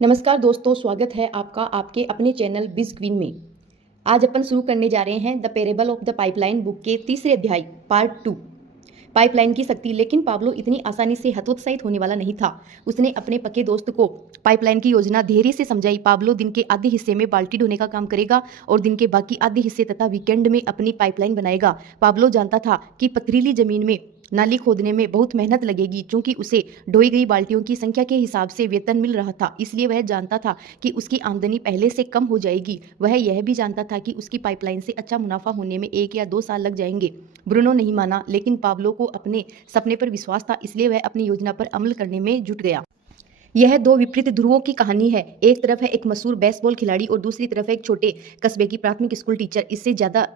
नमस्कार दोस्तों, स्वागत है आपका आपके अपने चैनल बिज क्वीन में। आज अपन शुरू करने जा रहे हैं the parable of the pipeline book के तीसरे अध्याय पार्ट 2, पाइपलाइन की शक्ति। लेकिन पाब्लो इतनी आसानी से हतोत्साहित होने वाला नहीं था। उसने अपने पक्के दोस्त को पाइपलाइन की योजना धैर्य से समझाई। पाब्लो दिन के आधे हिस्से में बाल्टी ढोने का काम करेगा और दिन के बाकी आधे हिस्से तथा वीकेंड में अपनी पाइपलाइन बनाएगा। पाब्लो जानता था कि पथरीली जमीन में नाली खोदने में बहुत मेहनत लगेगी, चूंकि उसे ढोई गई बाल्टियों की संख्या के हिसाब से वेतन मिल रहा था, इसलिए वह जानता था कि उसकी आमदनी पहले से कम हो जाएगी। वह यह भी जानता था कि उसकी पाइपलाइन से अच्छा मुनाफा होने में 1 या 2 साल लग जाएंगे। ब्रूनो नहीं माना, लेकिन पाब्लो को अपने सपने पर विश्वास था, इसलिए वह अपनी योजना पर अमल करने में जुट गया। यह दो विपरीत ध्रुवों की कहानी है। एक तरफ है एक मशहूर बेसबॉल खिलाड़ी और दूसरी तरफ है एक छोटे कस्बे की प्राथमिक स्कूल टीचर। इससे ज्यादा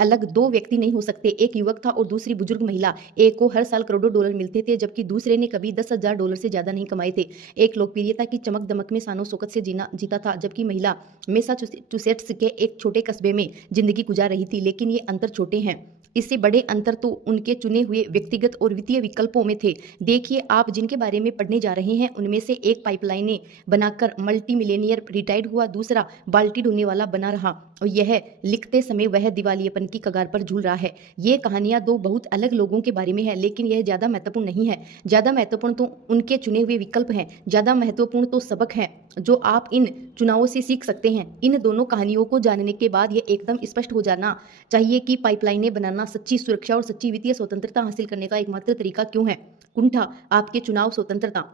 अलग दो व्यक्ति नहीं हो सकते। एक युवक था और दूसरी बुजुर्ग महिला। एक को हर साल करोड़ों डॉलर मिलते थे, जबकि दूसरे ने कभी 10,000 डॉलर से ज्यादा नहीं कमाए थे। एक लोकप्रियता की चमक दमक में शानो शौकत से जीता था, जबकि महिला मैसाचुसेट्स के एक छोटे कस्बे में जिंदगी गुजार रही थी। लेकिन ये अंतर छोटे हैं, इससे बड़े अंतर तो उनके चुने हुए व्यक्तिगत और वित्तीय विकल्पों में थे। देखिए, आप जिनके बारे में पढ़ने जा रहे हैं उनमें से एक पाइपलाइनें बनाकर मल्टी मिलेनियर रिटायर्ड हुआ, दूसरा बाल्टी ढूंढने वाला बना रहा, और यह लिखते समय वह दिवालियेपन की कगार पर झूल रहा है। ये कहानियां दो बहुत अलग लोगों के बारे में है, लेकिन यह ज्यादा महत्वपूर्ण नहीं है। ज्यादा महत्वपूर्ण तो उनके चुने हुए विकल्प हैं। ज्यादा महत्वपूर्ण तो सबक हैं जो आप इन चुनावों से सीख सकते हैं। इन दोनों कहानियों को जानने के बाद यह एकदम स्पष्ट हो जाना चाहिए कि पाइपलाइनें बनाना सच्ची सुरक्षा और सच्ची वित्तीय स्वतंत्रता हासिल करने का एकमात्र तरीका क्यों है। कुंठा, आपके चुनाव स्वतंत्रता।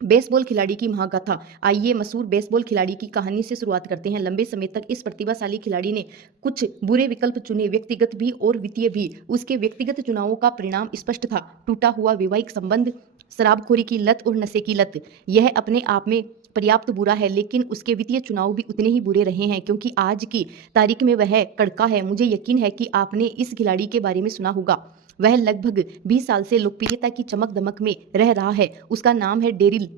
बेसबॉल खिलाड़ी की महागाथा। आइए मशहूर बेसबॉल खिलाड़ी की कहानी से शुरुआत करते हैं। लंबे समय तक इस प्रतिभाशाली खिलाड़ी ने कुछ बुरे विकल्प चुने, व्यक्तिगत भी और वित्तीय भी। उसके व्यक्तिगत चुनावों का परिणाम स्पष्ट था: टूटा हुआ वैवाहिक संबंध, शराबखोरी की लत और नशे की लत। यह अपने आप में पर्याप्त बुरा है, लेकिन उसके वित्तीय चुनाव भी उतने ही बुरे रहे हैं, क्योंकि आज की तारीख में वह कड़का है। मुझे यकीन है कि आपने इस खिलाड़ी के बारे में सुना होगा। वह लगभग 20 साल से लोकप्रियता की चमक दमक में रह रहा है। उसका नाम है डेरिल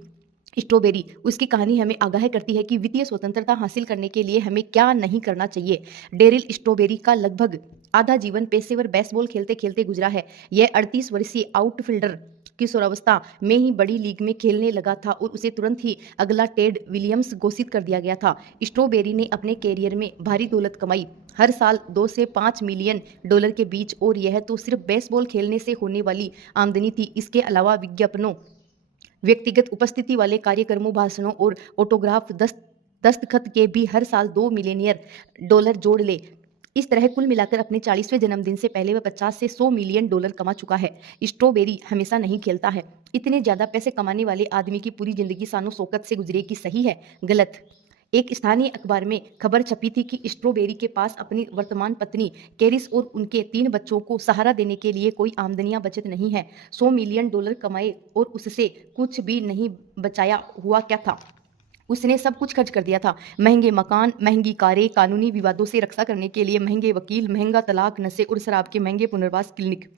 स्ट्रॉबेरी। उसकी कहानी हमें आगाह करती है कि वित्तीय स्वतंत्रता हासिल करने के लिए हमें क्या नहीं करना चाहिए। डेरिल स्ट्रॉबेरी का लगभग आधा जीवन पेशेवर बेसबॉल खेलते खेलते गुजरा है। यह 38 वर्षीय आउटफील्डर किशोरावस्था में ही बड़ी लीग में खेलने लगा था और उसे तुरंत ही अगला टेड विलियम्स घोषित कर दिया गया था। स्ट्रॉबेरी ने अपने कैरियर में भारी दौलत कमाई, हर साल 2 से 5 मिलियन डॉलर के बीच, और यह तो सिर्फ बेसबॉल खेलने से होने वाली आमदनी थी। इसके अलावा विज्ञापनों, व्यक्तिगत उपस्थिति वाले कार्यक्रमों, भाषणों और ऑटोग्राफ दस्तखत के भी हर साल 2 मिलियनियर डॉलर जोड़ ले। इस तरह कुल मिलाकर अपने 40वें जन्मदिन से पहले वह 50 से 100 मिलियन डॉलर कमा चुका है। स्ट्रॉबेरी हमेशा नहीं खेलता है। इतने ज्यादा पैसे कमाने वाले आदमी की पूरी जिंदगी शानो शौकत से गुजरेगी। सही है, गलत? एक स्थानीय अखबार में खबर छपी थी कि स्ट्रॉबेरी के पास अपनी वर्तमान पत्नी कैरिस और उनके 3 बच्चों को सहारा देने के लिए कोई आमदनियां बचत नहीं है। 100 मिलियन डॉलर कमाए और उससे कुछ भी नहीं बचाया हुआ क्या था? उसने सब कुछ खर्च कर दिया था। महंगे मकान, महंगी कारें, कानूनी विवादों से रक्षा करने के लिए महंगे वकील, महंगा तलाक, नशे और शराब के महंगे पुनर्वास क्लिनिक।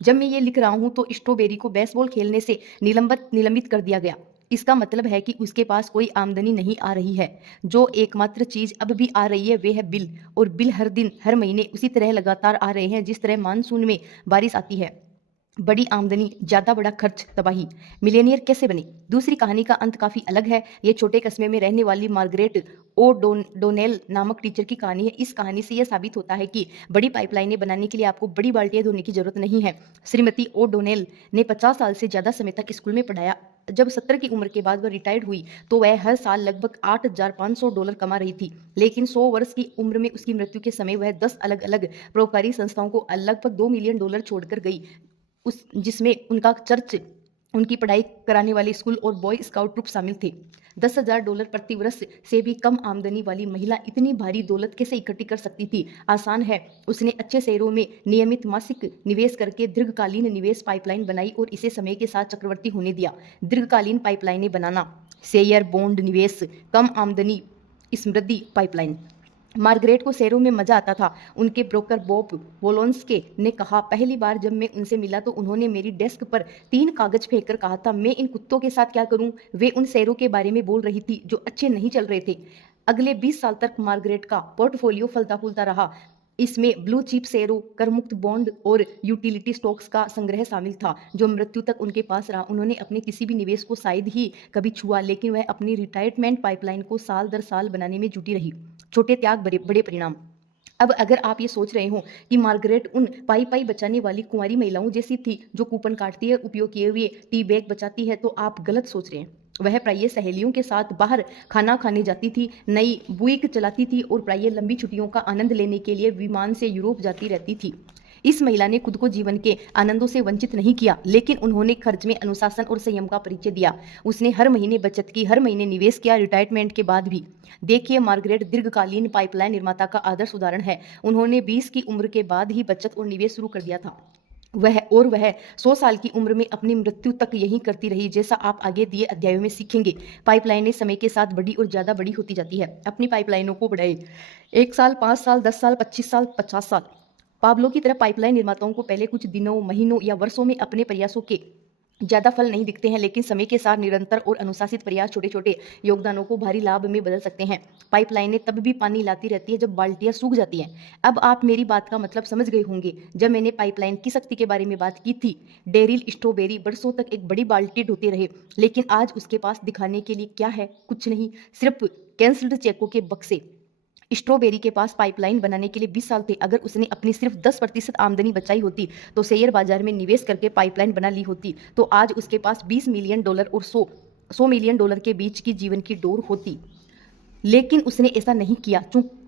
जब मैं ये लिख रहा हूँ तो स्ट्रॉबेरी को बेसबॉल खेलने से निलंबित कर दिया गया। इसका मतलब है कि उसके पास कोई आमदनी नहीं आ रही है। जो एकमात्र चीज अब भी आ रही है वे है बिल, और बिल हर दिन हर महीने उसी तरह लगातार आ रहे हैं जिस तरह मानसून में बारिश आती है। बड़ी आमदनी, ज्यादा बड़ा खर्च, तबाही। मिलेनियर कैसे बने? दूसरी कहानी का अंत काफी अलग है। ये छोटे कस्बे में रहने वाली मार्गरेट ओ डोनेल नामक टीचर की कहानी है। इस कहानी से यह साबित होता है कि बड़ी पाइपलाइनें बनाने के लिए आपको बड़ी बाल्टियां धोने की जरूरत नहीं है। श्रीमती ओ डोनेल ने 50 साल से ज्यादा समय तक स्कूल में पढ़ाया। जब 70 की उम्र के बाद वह रिटायर्ड हुई तो वह हर साल लगभग 8,500 डॉलर कमा रही थी। लेकिन 100 वर्ष की उम्र में उसकी मृत्यु के समय वह 10 अलग अलग परोपकारी संस्थाओं को लगभग 2 मिलियन डॉलर छोड़कर गई, जिसमें उनका चर्च, उनकी पढ़ाई कराने वाले स्कूल और बॉय स्काउट ट्रुप शामिल थे। 10,000 डॉलर प्रति वर्ष से भी कम आमदनी वाली महिला इतनी भारी दौलत कैसे इकट्ठी कर सकती थी? आसान है। उसने अच्छे शेयरों में नियमित मासिक निवेश करके दीर्घकालीन निवेश पाइपलाइन बनाई और इसे समय के साथ चक्रवर्ती होने दिया। दीर्घकालीन पाइपलाइनें बनाना, शेयर, बॉन्ड निवेश, कम आमदनी समृद्धि पाइपलाइन। मार्गरेट को शेयरों में मजा आता था। उनके ब्रोकर बॉब वोलोन्स्के ने कहा, पहली बार जब मैं उनसे मिला तो उन्होंने मेरी डेस्क पर 3 कागज फेंककर कहा था, मैं इन कुत्तों के साथ क्या करूं? वे उन शेयरों के बारे में बोल रही थी जो अच्छे नहीं चल रहे थे। अगले 20 साल तक मार्गरेट का पोर्टफोलियो फलता फूलता रहा। इसमें ब्लू चिप शेयरों, करमुक्त बॉन्ड और यूटिलिटी स्टॉक्स का संग्रह शामिल था जो मृत्यु तक उनके पास रहा। उन्होंने अपने किसी भी निवेश को शायद ही कभी छुआ, लेकिन वह अपनी रिटायरमेंट पाइपलाइन को साल दर साल बनाने में जुटी रही। छोटे त्याग बड़े बड़े परिणाम। अब अगर आप ये सोच रहे हो कि मार्गरेट उन पाई पाई बचाने वाली कुंवारी महिलाओं जैसी थी जो कूपन काटती है, उपयोग किए हुए टी बैग बचाती है, तो आप गलत सोच रहे हैं। वह प्रायः सहेलियों के साथ बाहर खाना खाने जाती थी, नई बुइक चलाती थी और प्रायः लंबी छुट्टियों का आनंद लेने के लिए विमान से यूरोप जाती रहती थी। इस महिला ने खुद को जीवन के आनंदों से वंचित नहीं किया, लेकिन उन्होंने खर्च में अनुशासन और संयम का परिचय दिया। उसने हर महीने बचत की, हर महीने निवेश किया, रिटायरमेंट के बाद भी। देखिए, मार्गरेट दीर्घकालीन पाइपलाइन निर्माता का आदर्श उदाहरण है। उन्होंने 20 की उम्र के बाद ही बचत और निवेश शुरू कर दिया था। वह 100 साल की उम्र में अपनी मृत्यु तक यही करती रही, जैसा आप आगे दिए अध्यायों में सीखेंगे। पाइपलाइनें समय के साथ बड़ी और ज्यादा बड़ी होती जाती है। अपनी पाइपलाइनों को बढ़ाए। 1 साल, 5 साल, 10 साल, 25 साल, 50 साल। पाब्लो की तरह पाइपलाइन निर्माताओं को पहले कुछ दिनों, महीनों या वर्षों में अपने प्रयासों के ज्यादा फल नहीं दिखते हैं, लेकिन समय के साथ निरंतर और अनुशासित प्रयास छोटे छोटे योगदानों को भारी लाभ में बदल सकते हैं। पाइपलाइनें तब भी पानी लाती रहती है जब बाल्टियां सूख जाती हैं। अब आप मेरी बात का मतलब समझ गए होंगे। जब मैंने पाइपलाइन की शक्ति के बारे में बात की थी, डेरिल स्ट्रॉबेरी बरसों तक एक बड़ी बाल्टी ढोते रहे, लेकिन आज उसके पास दिखाने के लिए क्या है? कुछ नहीं, सिर्फ कैंसल्ड चेकों के बक्से। स्ट्रॉबेरी के पास पाइपलाइन बनाने के लिए 20 साल थे। अगर उसने अपनी सिर्फ 10% आमदनी बचाई होती तो शेयर बाजार में निवेश करके पाइपलाइन बना ली होती, तो आज उसके पास $20 मिलियन और 100 मिलियन के बीच की जीवन की डोर होती। लेकिन उसने ऐसा नहीं किया।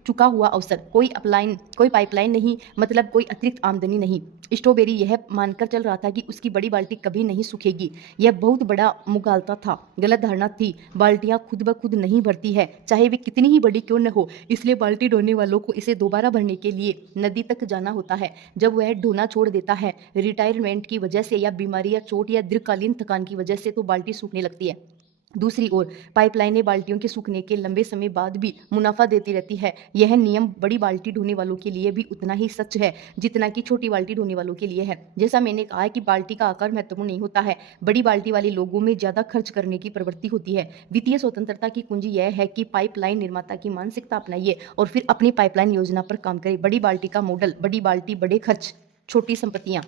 चुका हुआ अवसर। कोई पाइपलाइन नहीं, मतलब कोई अतिरिक्त आमदनी नहीं। स्ट्रॉबेरी यह मानकर चल रहा था कि उसकी बड़ी बाल्टी कभी नहीं सूखेगी। यह बहुत बड़ा मुगालता था, गलत धारणा थी। बाल्टियां खुद ब खुद नहीं भरती है, चाहे वे कितनी ही बड़ी क्यों न हो। इसलिए बाल्टी ढोने वालों को इसे दोबारा भरने के लिए नदी तक जाना होता है। जब वह ढोना छोड़ देता है, रिटायरमेंट की वजह से या बीमारी या चोट या दीर्घकालीन थकान की वजह से, तो बाल्टी सूखने लगती है। दूसरी ओर पाइपलाइनें बाल्टियों के सूखने के लंबे समय बाद भी मुनाफा देती रहती है। यह नियम बड़ी बाल्टी ढोने वालों के लिए भी उतना ही सच है जितना कि छोटी बाल्टी ढोने वालों के लिए है। जैसा मैंने कहा कि बाल्टी का आकार महत्वपूर्ण नहीं होता है, बड़ी बाल्टी वाले लोगों में ज्यादा खर्च करने की प्रवृत्ति होती है। वित्तीय स्वतंत्रता की कुंजी यह है कि पाइपलाइन निर्माता की मानसिकता अपनाइए और फिर अपनी पाइपलाइन योजना पर काम करें। बड़ी बाल्टी का मॉडल: बड़ी बाल्टी, बड़े खर्च, छोटी संपत्तियां।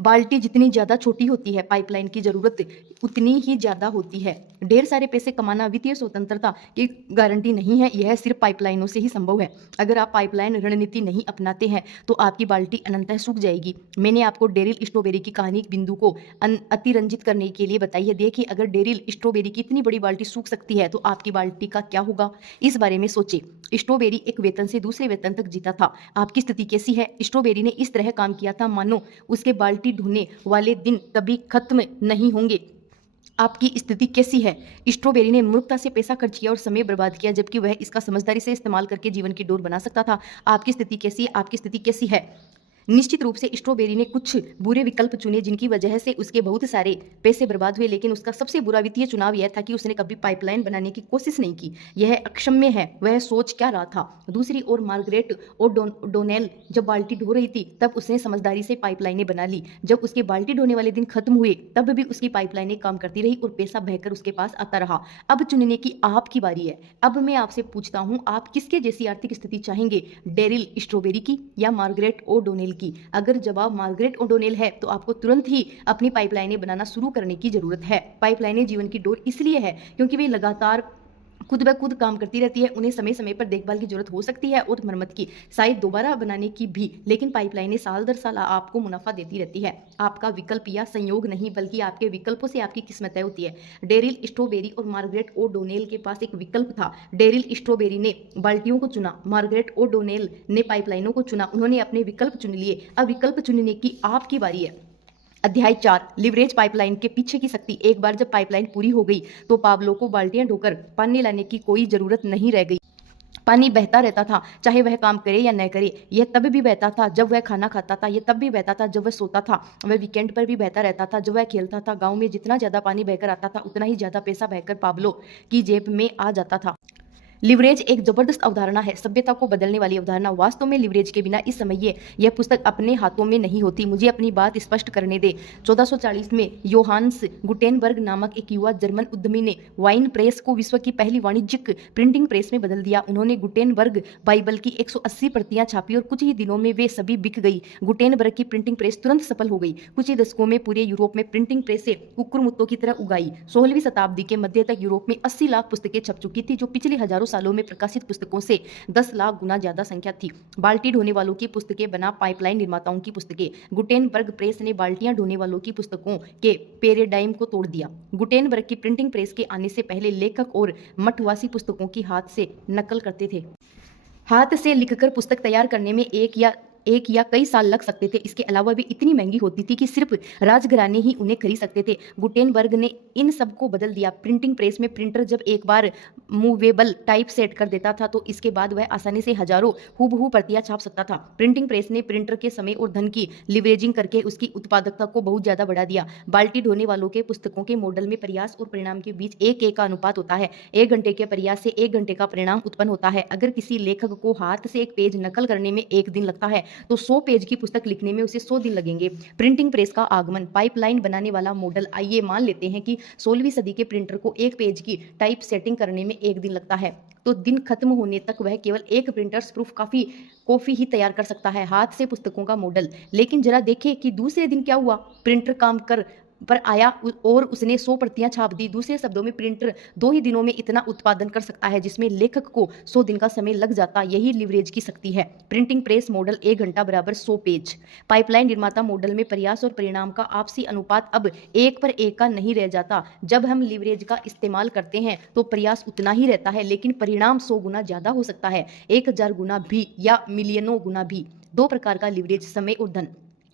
बाल्टी जितनी ज्यादा छोटी होती है, पाइपलाइन की जरूरत उतनी ही ज्यादा होती है। ढेर सारे पैसे कमाना वित्तीय स्वतंत्रता की गारंटी नहीं है, यह सिर्फ पाइपलाइनों से ही संभव है। अगर आप पाइपलाइन रणनीति नहीं अपनाते हैं तो आपकी बाल्टी अनंतः सूख जाएगी। मैंने आपको डेरिल स्ट्रॉबेरी की कहानी बिंदु को अतिरंजित करने के लिए बताई है। देखिए, अगर डेरिल स्ट्रॉबेरी की इतनी बड़ी बाल्टी सूख सकती है तो आपकी बाल्टी का क्या होगा? इस बारे में सोचे। स्ट्रॉबेरी एक वेतन से दूसरे वेतन तक जीता था। आपकी स्थिति कैसी है? स्ट्रॉबेरी ने इस तरह काम किया था मानो उसके बाल्टी ढोने वाले दिन कभी खत्म नहीं होंगे। आपकी स्थिति कैसी है? स्ट्रॉबेरी ने मूर्खता से पैसा खर्च किया और समय बर्बाद किया, जबकि वह इसका समझदारी से इस्तेमाल करके जीवन की डोर बना सकता था। आपकी स्थिति कैसी है? आपकी स्थिति कैसी है? निश्चित रूप से स्ट्रॉबेरी ने कुछ बुरे विकल्प चुने जिनकी वजह से उसके बहुत सारे पैसे बर्बाद हुए, लेकिन उसका सबसे बुरा वित्तीय चुनाव यह था कि उसने कभी पाइपलाइन बनाने की कोशिश नहीं की। यह अक्षम्य है। वह सोच क्या रहा था? दूसरी ओर मार्गरेट ओडोनेल जब बाल्टी ढो रही थी तब उसने समझदारी से पाइपलाइनें बना ली। जब उसके बाल्टी ढोने वाले दिन खत्म हुए तब भी उसकी पाइपलाइनें काम करती रही और पैसा बहकर उसके पास आता रहा। अब चुनने की आपकी बारी है। अब मैं आपसे पूछता हूँ, आप किसके जैसी आर्थिक स्थिति चाहेंगे, डेरिल स्ट्रॉबेरी की या मार्गरेट ओडोनेल की? अगर जवाब मार्गरेट ओडोनेल है तो आपको तुरंत ही अपनी पाइपलाइनें बनाना शुरू करने की जरूरत है। पाइपलाइनें जीवन की डोर इसलिए है क्योंकि वे लगातार खुद ब खुद काम करती रहती है। उन्हें समय समय पर देखभाल की जरूरत हो सकती है और मरम्मत की, शायद दोबारा बनाने की भी, लेकिन पाइपलाइनें साल दर साल आपको मुनाफा देती रहती है। आपका विकल्प या संयोग नहीं, बल्कि आपके विकल्पों से आपकी किस्मत तय होती है। डेरिल स्ट्रॉबेरी और मार्गरेट ओडोनेल के पास एक विकल्प था। डेरिल स्ट्रॉबेरी ने बाल्टियों को चुना, मार्गरेट ओडोनेल ने पाइपलाइनों को चुना। उन्होंने अपने विकल्प चुन लिए। अब विकल्प चुनने की आपकी बारी है। अध्याय 4, लिवरेज पाइपलाइन के पीछे की शक्ति। एक बार जब पाइपलाइन पूरी हो गई तो पाब्लो को बाल्टियां ढोकर पानी लाने की कोई जरूरत नहीं रह गई। पानी बहता रहता था, चाहे वह काम करे या न करे। यह तब भी बहता था जब वह खाना खाता था, यह तब भी बहता था जब वह सोता था, वह वीकेंड पर भी बहता रहता था जब वह खेलता था। गांव में जितना ज्यादा पानी बहकर आता था उतना ही ज्यादा पैसा बहकर पाब्लो की जेब में आ जाता था। लिवरेज एक जबरदस्त अवधारणा है, सभ्यता को बदलने वाली अवधारणा। वास्तव में लिवरेज के बिना इस समय यह पुस्तक अपने हाथों में नहीं होती। मुझे अपनी बात स्पष्ट करने दे। 1440 में योहान्स गुटेनबर्ग नामक एक युवा जर्मन उद्यमी ने वाइन प्रेस को विश्व की पहली वाणिज्यिक प्रिंटिंग प्रेस में बदल दिया। उन्होंने गुटेनबर्ग बाइबल की 180 प्रतियां छापी और कुछ ही दिनों में वे सभी बिक गई। गुटेनबर्ग की प्रिंटिंग प्रेस तुरंत सफल हो गई। कुछ ही दशकों में पूरे यूरोप में प्रिंटिंग प्रेस से कुक्कुर मुत्तों की तरह उगाई। 16वीं शताब्दी के मध्य तक यूरोप में 80 लाख पुस्तकें छप चुकी थी, जो पिछले हजारों सालों में प्रकाशित पुस्तकों से 10 लाख गुना ज्यादा संख्या थी। बाल्टी ढोने वालों की पुस्तकें बना पाइपलाइन निर्माताओं की पुस्तकें। गुटेनबर्ग प्रेस ने बाल्टियां ढोने वालों की पुस्तकों के पैराडाइम को तोड़ दिया। गुटेनबर्ग की प्रिंटिंग प्रेस के आने से पहले लेखक और मठवासी पुस्तकों की हाथ से नकल करते थे। हाथ से लिखकर पुस्तक तैयार करने में एक या कई साल लग सकते थे। इसके अलावा वे इतनी महंगी होती थी कि सिर्फ राजघराने ही उन्हें खरीद सकते थे। गुटेनबर्ग ने इन सब को बदल दिया। प्रिंटिंग प्रेस में प्रिंटर जब एक बार मूवेबल टाइप सेट कर देता था तो इसके बाद वह आसानी से हजारों हूबहू प्रतियां छाप सकता था। प्रिंटिंग प्रेस ने प्रिंटर के समय और धन की लिवरेजिंग करके उसकी उत्पादकता को बहुत ज्यादा बढ़ा दिया। बाल्टी ढोने वालों के पुस्तकों के मॉडल में प्रयास और परिणाम के बीच 1:1 का अनुपात होता है। 1 घंटे के प्रयास से 1 घंटे का परिणाम उत्पन्न होता है। अगर किसी लेखक को हाथ से एक पेज नकल करने में 1 दिन लगता है तो 100 पेज की पुस्तक लिखने में उसे 100 दिन लगेंगे। प्रिंटिंग प्रेस का आगमन, पाइपलाइन बनाने वाला मॉडल। आइए मान लेते हैं कि 16वीं सदी के प्रिंटर को 1 पेज की टाइप सेटिंग करने में 1 दिन लगता है, तो दिन खत्म होने तक वह केवल 1 प्रिंटर्स प्रूफ कॉफी ही तैयार कर सकता है। हाथ से पुस्तकों का मॉडल। लेकिन जरा देखें कि दूसरे दिन क्या हुआ। प्रिंटर काम पर आया और उसने 100 प्रतियां छाप दी। दूसरे शब्दों में प्रिंटर 2 ही दिनों में इतना उत्पादन कर सकता है जिसमें लेखक को 100 दिन का समय लग जाता। यही लिवरेज की शक्ति है। प्रिंटिंग प्रेस मॉडल 1 घंटा बराबर 100 पेज। पाइपलाइन निर्माता मॉडल में प्रयास और परिणाम का आपसी अनुपात अब 1 पर 1 का नहीं रह जाता। जब हम लिवरेज का इस्तेमाल करते हैं तो प्रयास उतना ही रहता है, लेकिन परिणाम 100 गुना ज्यादा हो सकता है, 1000 गुना भी या मिलियनों गुना भी। 2 प्रकार का लिवरेज, समय और धन।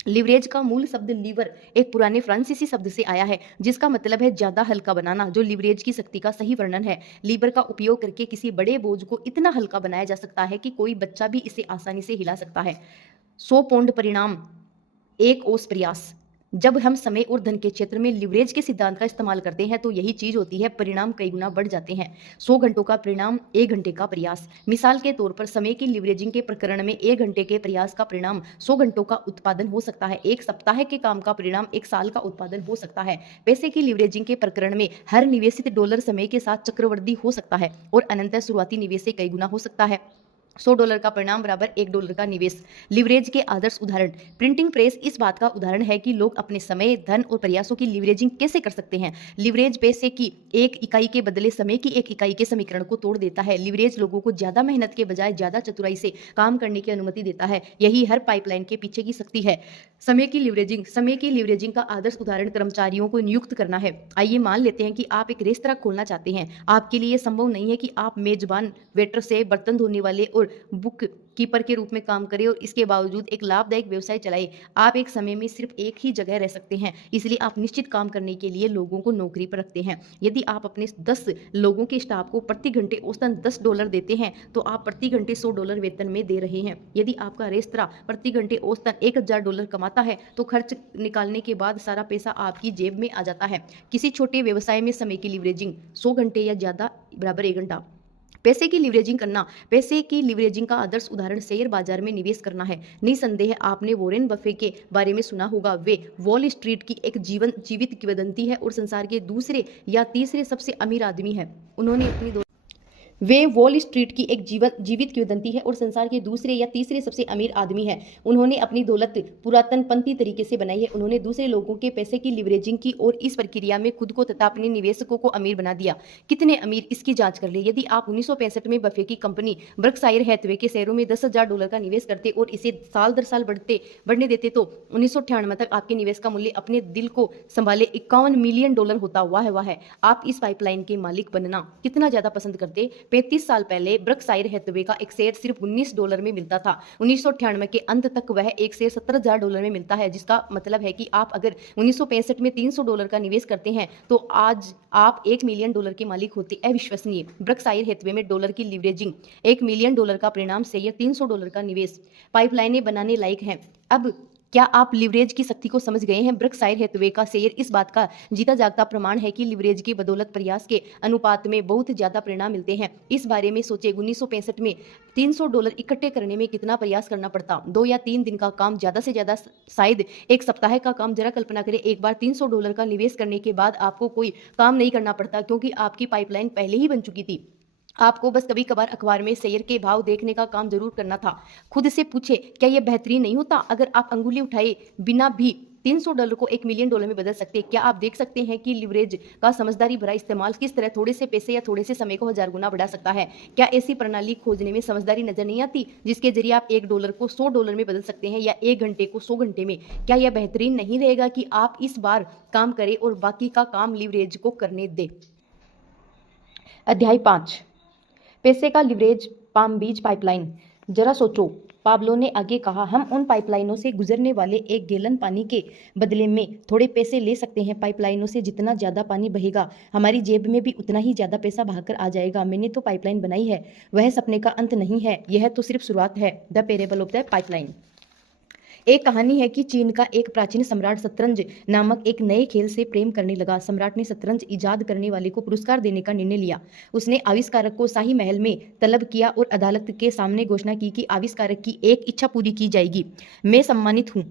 लिवरेज का मूल शब्द लीवर एक पुराने फ्रांसीसी शब्द से आया है जिसका मतलब है ज्यादा हल्का बनाना, जो लिवरेज की शक्ति का सही वर्णन है। लीवर का उपयोग करके किसी बड़े बोझ को इतना हल्का बनाया जा सकता है कि कोई बच्चा भी इसे आसानी से हिला सकता है। 100 पाउंड परिणाम, 1 औंस प्रयास। जब हम समय और धन के क्षेत्र में लिवरेज के सिद्धांत का इस्तेमाल करते हैं तो यही चीज होती है, परिणाम कई गुना बढ़ जाते हैं। 100 घंटों का परिणाम 1 घंटे का प्रयास। मिसाल के तौर पर समय की लिवरेजिंग के प्रकरण में 1 घंटे के प्रयास का परिणाम 100 घंटों का उत्पादन हो सकता है। 1 सप्ताह के काम का परिणाम 1 साल का उत्पादन हो सकता है। पैसे की लिवरेजिंग के प्रकरण में हर निवेशित डॉलर समय के साथ चक्रवृद्धि हो सकता है और अनंतर शुरुआती निवेश से कई गुना हो सकता है। $100 का परिणाम बराबर $1 का निवेश। लिवरेज के आदर्श उदाहरण। प्रिंटिंग प्रेस इस बात का उदाहरण है कि लोग अपने समय, धन और प्रयासों की लिवरेजिंग कैसे कर सकते हैं। लिवरेज पैसे की 1 इकाई के बदले समय की 1 इकाई के समीकरण को तोड़ देता है। लिवरेज लोगों को ज्यादा मेहनत के बजाय ज्यादा चतुराई से काम करने की अनुमति देता है। यही हर पाइपलाइन के पीछे की शक्ति है। समय की लिवरेजिंग का आदर्श उदाहरण कर्मचारियों को नियुक्त करना है। आइए मान लेते हैं कि आप एक रेस्तरां खोलना चाहते हैं। आपके लिए संभव नहीं है कि आप मेजबान, वेटर से बर्तन धोने वाले और बुक कीपर के रूप में काम करें और इसके बावजूद एक लाभदायक व्यवसाय चलाएं। आप एक समय में सिर्फ एक ही जगह रह सकते हैं, इसलिए आप निश्चित काम करने के लिए लोगों को नौकरी पर रखते हैं। यदि आप अपने 10 लोगों के स्टाफ को प्रति घंटे औसतन $10 देते हैं तो आप प्रति घंटे $100 वेतन में दे रहे हैं। यदि आपका रेस्तरां प्रति घंटे औसतन $1000 कमाता है तो खर्च निकालने के बाद सारा पैसा आपकी जेब में आ जाता है। किसी छोटे व्यवसाय में समय की लिवरेजिंग 100 घंटे या ज्यादा बराबर 1 घंटा। पैसे की लिवरेजिंग करना। पैसे की लिवरेजिंग का आदर्श उदाहरण शेयर बाजार में निवेश करना है। निसंदेह आपने वॉरेन बफे के बारे में सुना होगा। वे वॉल स्ट्रीट की एक जीवित किंवदंती है और संसार के दूसरे या तीसरे सबसे अमीर आदमी है। उन्होंने अपनी वे वॉल स्ट्रीट की एक जीवित किंवदंती है और संसार के दूसरे या तीसरे सबसे अमीर आदमी है। उन्होंने अपनी दौलत पुरातनपंथी तरीके से बनाई है। उन्होंने दूसरे लोगों के पैसे की लिवरेजिंग की और इस प्रक्रिया में खुद को तथा अपने निवेशकों को अमीर बना दिया। कितने अमीर, इसकी जांच कर ले। यदि आप 1965 में बफे की कंपनी बर्कशायर हैथवे के शेयरों में $10,000 का निवेश करते और इसे साल दर साल बढ़ने देते तो 1998 तक आपके निवेश का मूल्य अपने दिल को संभाले $51 मिलियन होता। वाह वाह, आप इस पाइपलाइन के मालिक बनना कितना ज्यादा पसंद करते। 35 साल पहले बर्कशायर हैथवे का एक शेयर सिर्फ $19 में मिलता था। 1998 के अंत तक वह एक शेयर $70,000 में मिलता है, जिसका मतलब है कि आप अगर 1965 में $300 का निवेश करते हैं तो आज आप $1 मिलियन के मालिक होते। अविश्वसनीय। बर्कशायर हैथवे में डॉलर की लिवरेजिंग, $1 मिलियन का परिणाम शेयर, $300 का निवेश। पाइपलाइनें बनाने लायक हैं। अब क्या आप लिवरेज की शक्ति को समझ गए हैं? ब्रकशायर हैथवे का शेयर इस बात का जीता जागता प्रमाण है कि लिवरेज की बदौलत प्रयास के अनुपात में बहुत ज्यादा परिणाम मिलते हैं। इस बारे में सोचे 1965 में $300 इकट्ठे करने में कितना प्रयास करना पड़ता। 2 या 3 दिन का काम, ज्यादा से ज्यादा शायद एक सप्ताह का काम। जरा कल्पना करें, एक बार $300 का निवेश करने के बाद आपको कोई काम नहीं करना पड़ता क्योंकि आपकी पाइपलाइन पहले ही बन चुकी थी। आपको बस कभी कभार अखबार में शेयर के भाव देखने का काम जरूर करना था। खुद से पूछे, क्या यह बेहतरीन नहीं होता अगर आप अंगुली उठाए बिना भी $300 को $1 मिलियन में बदल सकते? क्या आप देख सकते हैं कि लिवरेज का समझदारी भरा इस्तेमाल किस तरह थोड़े से पैसे या थोड़े से समय को 1000 गुना बढ़ा सकता है? क्या ऐसी प्रणाली खोजने में समझदारी नजर नहीं आती जिसके जरिए आप $1 को $100 में बदल सकते हैं या 1 घंटे को 100 घंटे में? क्या यह बेहतरीन नहीं रहेगा कि आप इस बार काम करें और बाकी का काम लिवरेज को करने दें? अध्याय 5, पैसे का लिवरेज, पाम बीच पाइपलाइन। जरा सोचो, पाब्लो ने आगे कहा, हम उन पाइपलाइनों से गुजरने वाले 1 गैलन पानी के बदले में थोड़े पैसे ले सकते हैं। पाइपलाइनों से जितना ज़्यादा पानी बहेगा, हमारी जेब में भी उतना ही ज़्यादा पैसा बहाकर आ जाएगा। मैंने तो पाइपलाइन बनाई है, वह सपने का अंत नहीं है, यह तो सिर्फ शुरुआत है। The parable of the pipeline. एक कहानी है कि चीन का एक प्राचीन सम्राट शतरंज नामक एक नए खेल से प्रेम करने लगा। सम्राट ने शतरंज इजाद करने वाले को पुरस्कार देने का निर्णय लिया। उसने आविष्कारक को शाही महल में तलब किया और अदालत के सामने घोषणा की कि आविष्कारक की एक इच्छा पूरी की जाएगी। मैं सम्मानित हूँ।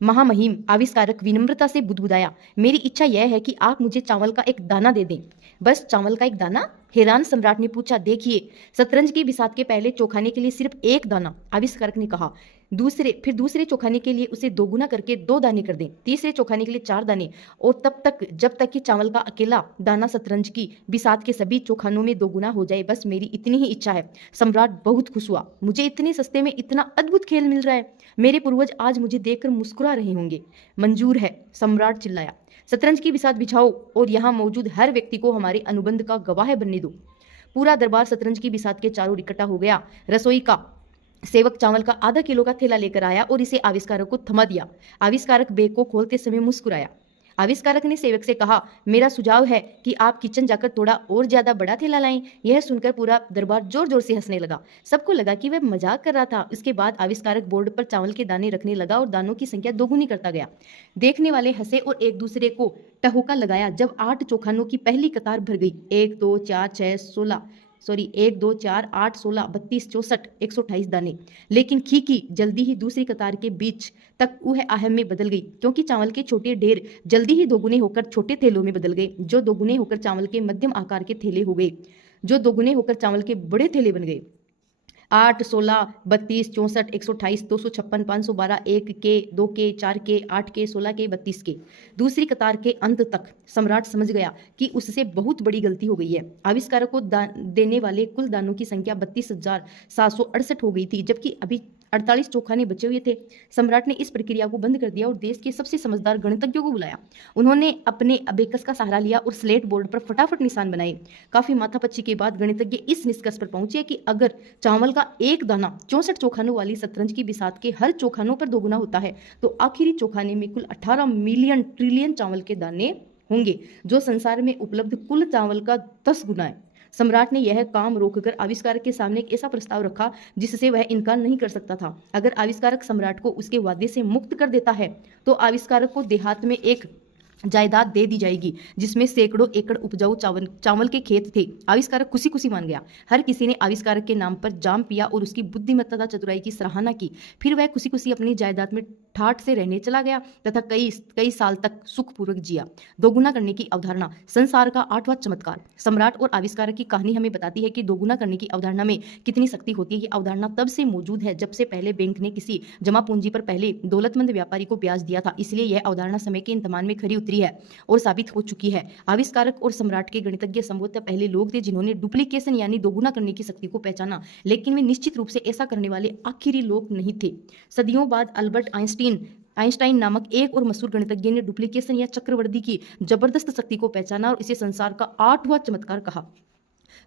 महामहिम आविष्कारक विनम्रता से बुदबुदाया, मेरी इच्छा यह है कि आप मुझे चावल का एक दाना दे दें। बस चावल का एक दाना? हैरान सम्राट ने पूछा। देखिए, शतरंज की बिसात के पहले चौखाने के लिए सिर्फ 1 दाना, आविष्कारक ने कहा। दूसरे चौखाने के लिए उसे 2 गुना करके 2 दाने कर दें। तीसरे चौखाने के लिए 4 दाने, और तब तक जब तक कि चावल का अकेला दाना शतरंज की बिसात के सभी चौखानों में 2 गुना हो जाए। बस मेरी इतनी ही इच्छा है। सम्राट बहुत खुश हुआ। मुझे इतने सस्ते में इतना अद्भुत खेल मिल रहा है। मेरे पूर्वज आज मुझे देखकर मुस्कुरा रहे होंगे। मंजूर है, सम्राट चिल्लाया। शतरंज की बिसात बिछाओ और यहाँ मौजूद हर व्यक्ति को हमारे अनुबंध का गवाह बनने दो। पूरा दरबार शतरंज की बिसात के चारों इकट्ठा हो गया। रसोई का सेवक चावल का आधा किलो का थैला लेकर आया और इसे आविष्कारक को थमा दिया। आविष्कारक बैग को खोलते समय मुस्कुराया। आविष्कारक ने सेवक से कहा, मेरा सुझाव है कि आप किचन जाकर थोड़ा और ज्यादा बड़ा थैला लाएं। यह सुनकर पूरा दरबार जोर जोर से हंसने लगा। सबको लगा कि वह मजाक कर रहा था। इसके बाद आविष्कारक बोर्ड पर चावल के दाने रखने लगा और दानों की संख्या 2 गुनी करता गया। देखने वाले हंसे और एक दूसरे को टहुका लगाया। जब 8 चौखानों की पहली कतार भर गई, 1 2 4 6 16 1 2 4 8 16 32 64 128 दाने। लेकिन खीकी जल्दी ही दूसरी कतार के बीच तक वह आहम में बदल गई, क्योंकि चावल के छोटे ढेर जल्दी ही 2 गुने होकर छोटे थैलों में बदल गए, जो 2 गुने होकर चावल के मध्यम आकार के थैले हो गए, जो 2 गुने होकर चावल के बड़े थैले बन गए। 8 16 32 64 128 256 512 1 के 2 के 4 के 8 के 16 के 32 के। दूसरी कतार के अंत तक सम्राट समझ गया कि उससे बहुत बड़ी गलती हो गई है। आविष्कारक को देने वाले कुल दानों की संख्या 32,768 हो गई थी, जबकि अभी 48 चौखाने बचे हुए थे। सम्राट ने इस प्रक्रिया को बंद कर दिया और देश के सबसे समझदार गणितज्ञों को बुलाया। उन्होंने अपने अबेकस का सहारा लिया और स्लेट बोर्ड पर फटाफट निशान बनाए। काफी माथापच्ची के बाद गणितज्ञ इस निष्कर्ष पर पहुंचे कि अगर चावल का एक दाना 64 चौखानों वाली शतरंज की बिसात के हर चौखानों पर 2 गुना होता है, तो आखिरी चौखाने में कुल 18 मिलियन ट्रिलियन चावल के दाने होंगे, जो संसार में उपलब्ध कुल चावल का 10 गुना है। सम्राट ने यह काम रोककर आविष्कारक के सामने एक ऐसा प्रस्ताव रखा जिससे वह इनकार नहीं कर सकता था। अगर आविष्कारक सम्राट को उसके वादे से मुक्त कर देता है, तो आविष्कारक को देहात में एक जायदाद दे दी जाएगी जिसमें सैकड़ों एकड़ उपजाऊ चावल के खेत थे। आविष्कारक खुशी खुशी मान गया। हर किसी ने आविष्कारक के नाम पर जाम पिया और उसकी बुद्धिमत्ता तथा चतुराई की सराहना की। फिर वह खुशी खुशी अपनी जायदाद में ठाठ से रहने चला गया तथा कई साल तक सुखपूर्वक जिया। 2 गुना करने की अवधारणा, संसार का 8वां चमत्कार। सम्राट और आविष्कारक की कहानी हमें बताती है कि 2 गुना करने की अवधारणा में कितनी शक्ति होती है। ये अवधारणा तब से मौजूद है जब से पहले बैंक ने किसी जमा पूंजी पर पहले दौलतमंद व्यापारी को ब्याज दिया था। इसलिए यह अवधारणा समय के इंतमान में खरी उतरी है और साबित हो चुकी है। आविष्कारक और सम्राट के गणितज्ञ संभवतः पहले लोग थे जिन्होंने डुप्लीकेशन यानी 2 गुना करने की शक्ति को पहचाना, लेकिन वे निश्चित रूप से ऐसा करने वाले आखिरी लोग नहीं थे। सदियों बाद अल्बर्ट आइंस्टाइन नामक एक और मशहूर गणितज्ञ ने डुप्लीकेशन या चक्रवृद्धि की जबरदस्त शक्ति को पहचाना और इसे संसार का 8वां चमत्कार कहा।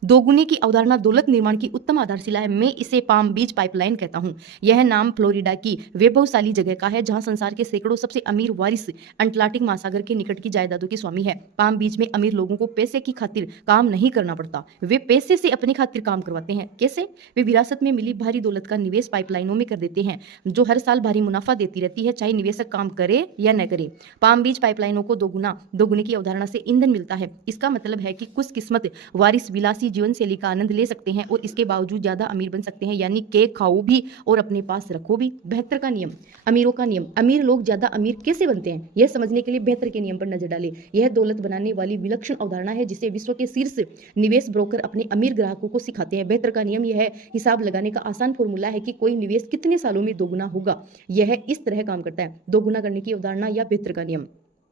दोगुने की अवधारणा दौलत निर्माण की उत्तम आधारशिला है। मैं इसे पाम बीच पाइपलाइन कहता हूं। यह नाम फ्लोरिडा की वैभवशाली जगह का है जहां संसार के सैकड़ों सबसे अमीर वारिस अटलांटिक महासागर के निकट की जायदादों के स्वामी है। पाम बीच में अमीर लोगों को पैसे की खातिर काम नहीं करना पड़ता, वे पैसे से अपनी खातिर काम करवाते हैं। कैसे? वे विरासत में मिली भारी दौलत का निवेश पाइपलाइनों में कर देते हैं जो हर साल भारी मुनाफा देती रहती है, चाहे निवेशक काम करे या न करे। पाम बीच पाइपलाइनों को दोगुने की अवधारणा से ईंधन मिलता है। इसका मतलब है कि खुशकिस्मत वारिस विलासी जीवन शैली का आनंद ले सकते हैं और इसके बावजूद ज्यादा अमीर बन सकते हैं, यानी केक खाओ भी और अपने पास रखो भी। बेहतर का नियम, अमीरों का नियम। अमीर लोग ज्यादा अमीर कैसे बनते हैं, यह समझने के लिए बेहतर के नियम पर नजर डालें। यह दौलत बनाने वाली विलक्षण अवधारणा है जिसे विश्व के शीर्ष निवेश ब्रोकर अपने अमीर ग्राहकों को सिखाते हैं। बेहतर का नियम यह हिसाब लगाने का आसान फॉर्मूला है कि कोई निवेश कितने सालों में दोगुना होगा। यह इस तरह काम करता है। दोगुना करने की अवधारणा या बेहतर का नियम।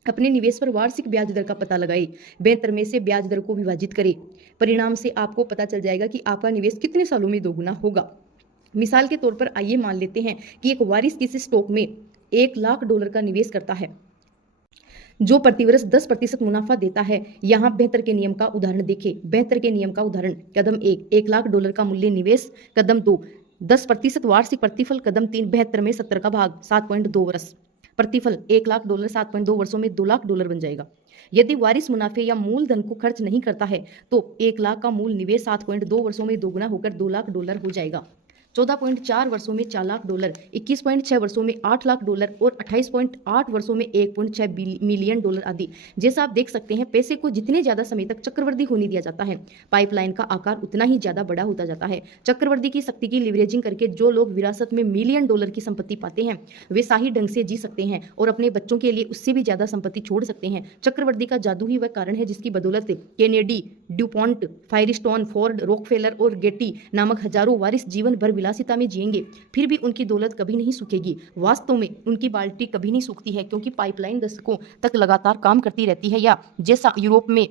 अपने निवेश पर वार्षिक ब्याज दर का पता लगाएं। बेहतर में से ब्याज दर को विभाजित करें। परिणाम से आपको पता चल जाएगा कि आपका निवेश कितने सालों में दोगुना होगा। मिसाल के तौर पर आइए मान लेते हैं कि एक वारिस किसी स्टॉक में $1,00,000 का निवेश करता है जो प्रतिवर्ष 10% मुनाफा देता है। यहाँ बेहतर के नियम का उदाहरण देखें। बेहतर के नियम का उदाहरण: कदम 1, $1,00,000 का मूल्य निवेश। कदम 2, 10% वार्षिक प्रतिफल। कदम 3, 72 में 70 का भाग, 7.2 वर्ष। प्रतिफल: $1,00,000 7.2 वर्षों में $2,00,000 बन जाएगा। यदि वारिस मुनाफे या मूलधन को खर्च नहीं करता है तो 1,00,000 का मूल निवेश 7.2 वर्षों में दोगुना होकर $2,00,000 हो जाएगा। 14.4 वर्षों में $4,00,000, 21.6 वर्षों में $8,00,000 और 28.8 वर्षों में $1.6 मिलियन आदि। जैसा आप देख सकते हैं, पैसे को जितने ज्यादा समय तक चक्रवृद्धि होने दिया जाता है, पाइपलाइन का आकार उतना ही ज्यादा बड़ा होता जाता है। चक्रवृद्धि की शक्ति की लिवरेजिंग करके जो लोग विरासत में मिलियन डॉलर की संपत्ति पाते हैं वे शाही ढंग से जी सकते हैं और अपने बच्चों के लिए उससे भी ज्यादा संपत्ति छोड़ सकते हैं। चक्रवृद्धि का जादू ही वह कारण है जिसकी बदौलत Kennedy, Dupont, Firestone, Ford, Rockefeller और गेटी नामक हजारों वारिस जीवन भर विलासिता में जिएंगे, फिर भी उनकी दौलत कभी नहीं सूखेगी। वास्तव में उनकी बाल्टी कभी नहीं सूखती है क्योंकि पाइपलाइन दशकों तक लगातार काम करती रहती है, या जैसा यूरोप में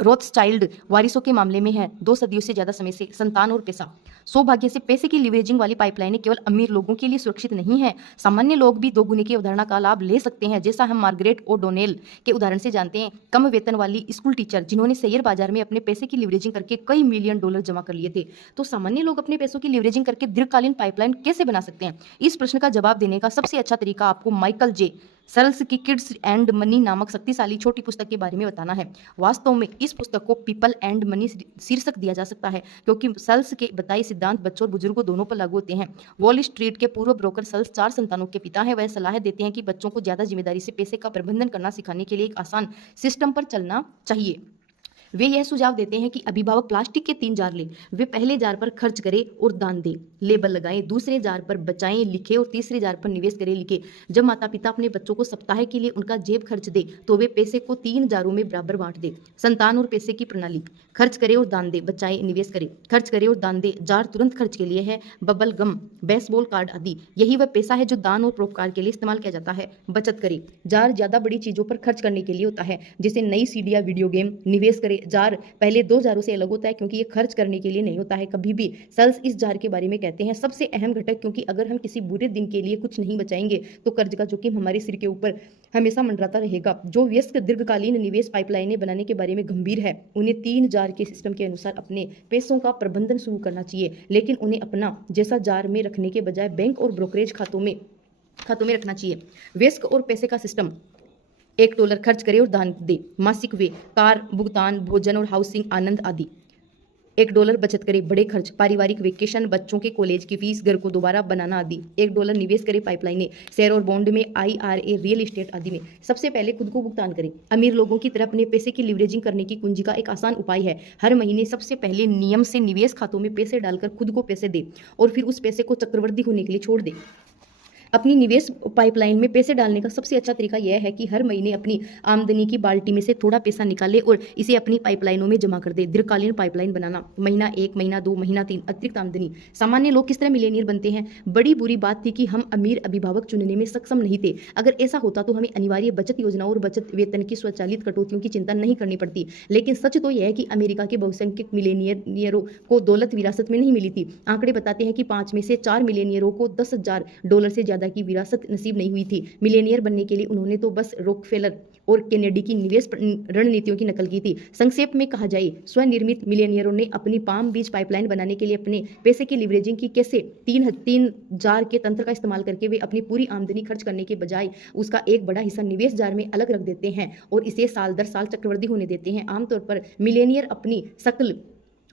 रोथस्चाइल्ड वारिसों के मामले में है, 2 सदियों से ज्यादा समय से संतान और पैसा। सौभाग्य से पैसे की लिवरेजिंग वाली पाइपलाइनें केवल अमीर लोगों के लिए सुरक्षित नहीं है, सामान्य लोग भी दोगुने की अवधारणा का लाभ ले सकते हैं, जैसा हम मार्गरेट ओडोनेल के उदाहरण से जानते हैं। कम वेतन वाली स्कूल टीचर जिन्होंने शेयर बाजार में अपने पैसे की लिवरेजिंग करके कई मिलियन डॉलर जमा कर लिए थे। तो सामान्य लोग अपने पैसों की लिवरेजिंग करके दीर्घकालीन पाइपलाइन कैसे बना सकते हैं? इस प्रश्न का जवाब देने का सबसे अच्छा तरीका आपको माइकल जे सर्ल्स की किड्स एंड मनी नामक शक्तिशाली छोटी पुस्तक के बारे में बताना है। वास्तव में इस पुस्तक को पीपल एंड मनी शीर्षक दिया जा सकता है क्योंकि सर्ल्स के बताए सिद्धांत बच्चों और बुजुर्गों दोनों पर लागू होते हैं। वॉल स्ट्रीट के पूर्व ब्रोकर सर्ल्स 4 संतानों के पिता हैं। वह सलाह देते हैं कि बच्चों को ज्यादा जिम्मेदारी से पैसे का प्रबंधन करना सिखाने के लिए एक आसान सिस्टम पर चलना चाहिए। वे यह सुझाव देते हैं कि अभिभावक प्लास्टिक के 3 जार लें। वे पहले जार पर खर्च करें और दान दें, लेबल लगाएं। दूसरे जार पर बचाएं लिखे और तीसरे जार पर निवेश करें लिखे। जब माता पिता अपने बच्चों को सप्ताह के लिए उनका जेब खर्च दे तो वे पैसे को 3 जारों में बराबर बांट दे। संतान और पैसे की प्रणाली: खर्च करें और दान दे, बचाएं, निवेश करें। खर्च करें और दान दे जार तुरंत खर्च के लिए है, बबल गम, बेसबॉल कार्ड आदि। यही वह पैसा है जो दान और परोपकार के लिए इस्तेमाल किया जाता है। बचत करें: जार ज्यादा बड़ी चीजों पर खर्च करने के लिए होता है, जैसे नई सीडी या वीडियो गेम। निवेश करें: जार पहले 2 जारों से अलग होता है क्योंकि ये खर्च करने के लिए नहीं होता है कभी भी। सर्ल्स इस जार के बारे में कहते हैं सबसे अहम घटक, क्योंकि अगर हम किसी बुरे दिन के लिए कुछ नहीं बचाएंगे तो कर्ज का जोखिम हमारे सिर के ऊपर हमेशा मंडराता रहेगा। जो व्यस्क दीर्घकालीन निवेश पाइपलाइनें बनाने के बारे में गंभीर है उन्हें 3 जार के सिस्टम के अनुसार अपने पैसों का प्रबंधन शुरू करना चाहिए, लेकिन उन्हें अपना जैसा जार में रखने के बजाय बैंक और ब्रोकरेज खातों में रखना चाहिए। व्यस्क और पैसे का सिस्टम: $1 खर्च करे और दान दे, मासिक व्यय, कार भुगतान, भोजन और हाउसिंग, आनंद आदि। $1 बचत करे, बड़े खर्च, पारिवारिक वेकेशन, बच्चों के कॉलेज की फीस, घर को दोबारा बनाना आदि। $1 निवेश करे पाइपलाइनें, शेयर और बॉन्ड में, IRA, रियल एस्टेट आदि में। सबसे पहले खुद को भुगतान करें। अमीर लोगों की तरह अपने पैसे की लिवरेजिंग करने की कुंजी का एक आसान उपाय है हर महीने सबसे पहले नियम से निवेश खातों में पैसे डालकर खुद को पैसे दे और फिर उस पैसे को चक्रवृद्धि होने के लिए छोड़ दे। अपनी निवेश पाइपलाइन में पैसे डालने का सबसे अच्छा तरीका यह है कि हर महीने अपनी आमदनी की बाल्टी में से थोड़ा पैसा निकाले और इसे अपनी पाइपलाइनों में जमा कर दे। दीर्घकालीन पाइपलाइन बनाना: महीना 1, महीना 2, महीना 3, अतिरिक्त आमदनी। सामान्य लोग किस तरह मिलेनियर बनते हैं? बड़ी बुरी बात थी कि हम अमीर अभिभावक चुनने में सक्षम नहीं थे। अगर ऐसा होता तो हमें अनिवार्य बचत योजनाओं और बचत वेतन की स्वचालित कटौतियों की चिंता नहीं करनी पड़ती। लेकिन सच तो यह है कि अमेरिका के बहुसंख्यक मिलेनियरों को दौलत विरासत में नहीं मिली थी। आंकड़े बताते हैं कि 5 में से 4 मिलेनियरों को $10,000 से ज़्यादा की विरासत नसीब नहीं हुई थी। मिलेनियर बनने के लिए उन्होंने तो बस रॉकफेलर और केनेडी की निवेश रणनीतियों की नकल की थी। संक्षेप में कहा जाए, स्वनिर्मित मिलेनियरों ने अपनी पाम बीच पाइपलाइन बनाने के लिए अपने पैसे की लिवरेजिंग की। कैसे? 3 जार के तंत्र का इस्तेमाल करके वे अपनी पूरी आमदनी खर्च करने के बजाय उसका एक बड़ा हिस्सा निवेश जार में अलग रख देते हैं और इसे साल दर साल चक्रवृद्धि होने देते हैं। आमतौर पर मिलेनियर अपनी सकल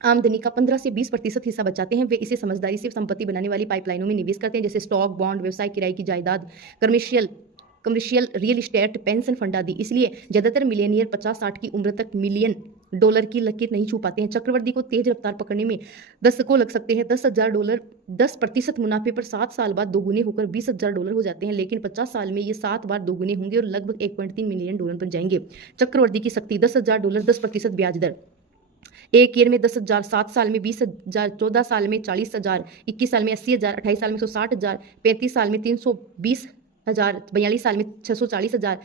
आमदनी का 15 से 20% हिस्सा बचाते हैं। वे इसे समझदारी से संपत्ति बनाने वाली पाइपलाइनों में निवेश करते हैं, जैसे स्टॉक, बॉन्ड, व्यवसाय, किराए की जायदाद, commercial real estate, pension fund आदि। इसलिए ज्यादातर मिलेनियर 50-60 की उम्र तक मिलियन डॉलर की लकीर नहीं छू पाते हैं। चक्रवृद्धि को तेज रफ्तार पकड़ने में दशकों लग सकते हैं। $10,000 10% मुनाफे पर 7 साल बाद दोगुने होकर $20,000 हो जाते हैं, लेकिन 50 साल में ये 7 बार दोगुने होंगे और लगभग $1.3 मिलियन बन जाएंगे। चक्रवृद्धि की शक्ति: $10,000 10% ब्याज दर, एक ईयर में 10,000, 7 साल में 20,000, 14 साल में 40,000, 21 साल में 80,000, 28 साल में 160,000, 35 साल में 320,000, 42 साल में 640,000,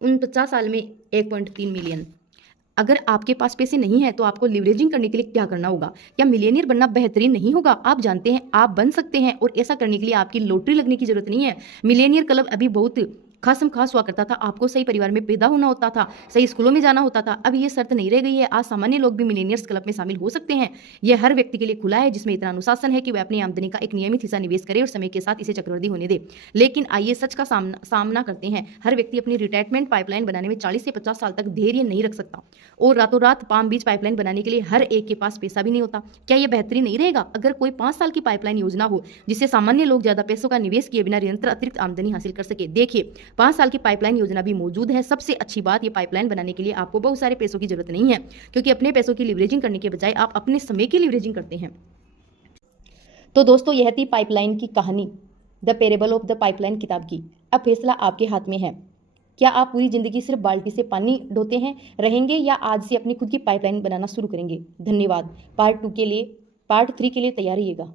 49 साल में 1.3 मिलियन। अगर आपके पास पैसे नहीं है तो आपको लिवरेजिंग करने के लिए क्या करना होगा? क्या मिलेनियर बनना बेहतरीन नहीं होगा? आप जानते हैं आप बन सकते हैं, और ऐसा करने के लिए आपकी लॉटरी लगने की जरूरत नहीं है। मिलेनियर क्लब अभी बहुत खास हुआ करता था। आपको सही परिवार में पैदा होना होता था, सही स्कूलों में जाना होता था। अब ये शर्त नहीं रह गई है। आज सामान्य लोग भी मिलेनियर्स क्लब में शामिल हो सकते हैं। यह हर व्यक्ति के लिए खुला है जिसमें इतना अनुशासन है कि वह अपनी आमदनी का एक नियमित हिस्सा निवेश करे और समय के साथ इसे चक्रवृद्धि होने दे। लेकिन आइए सच का सामना करते हैं। हर व्यक्ति अपनी रिटायरमेंट पाइपलाइन बनाने में 40 से 50 साल तक धैर्य नहीं रख सकता, और रातों रात पाम बीच पाइपलाइन बनाने के लिए हर एक के पास पैसा भी नहीं होता। क्या यह बेहतरीन नहीं रहेगा अगर कोई 5 साल की पाइपलाइन योजना हो जिससे सामान्य लोग ज्यादा पैसों का निवेश किए बिना निरंतर अतिरिक्त आमदनी हासिल कर सके? देखिए, 5 साल की पाइपलाइन योजना भी मौजूद है। सबसे अच्छी बात, ये पाइपलाइन बनाने के लिए आपको बहुत सारे पैसों की जरूरत नहीं है, क्योंकि अपने पैसों की लिवरेजिंग करने के बजाय आप अपने समय की लिवरेजिंग करते हैं। तो दोस्तों, यह थी पाइपलाइन की कहानी, the parable of the pipeline किताब की। अब फैसला आपके हाथ में है। क्या आप पूरी जिंदगी सिर्फ बाल्टी से पानी ढोते हैं रहेंगे, या आज से अपनी खुद की पाइपलाइन बनाना शुरू करेंगे? धन्यवाद। पार्ट 3 के लिए तैयार रहिएगा।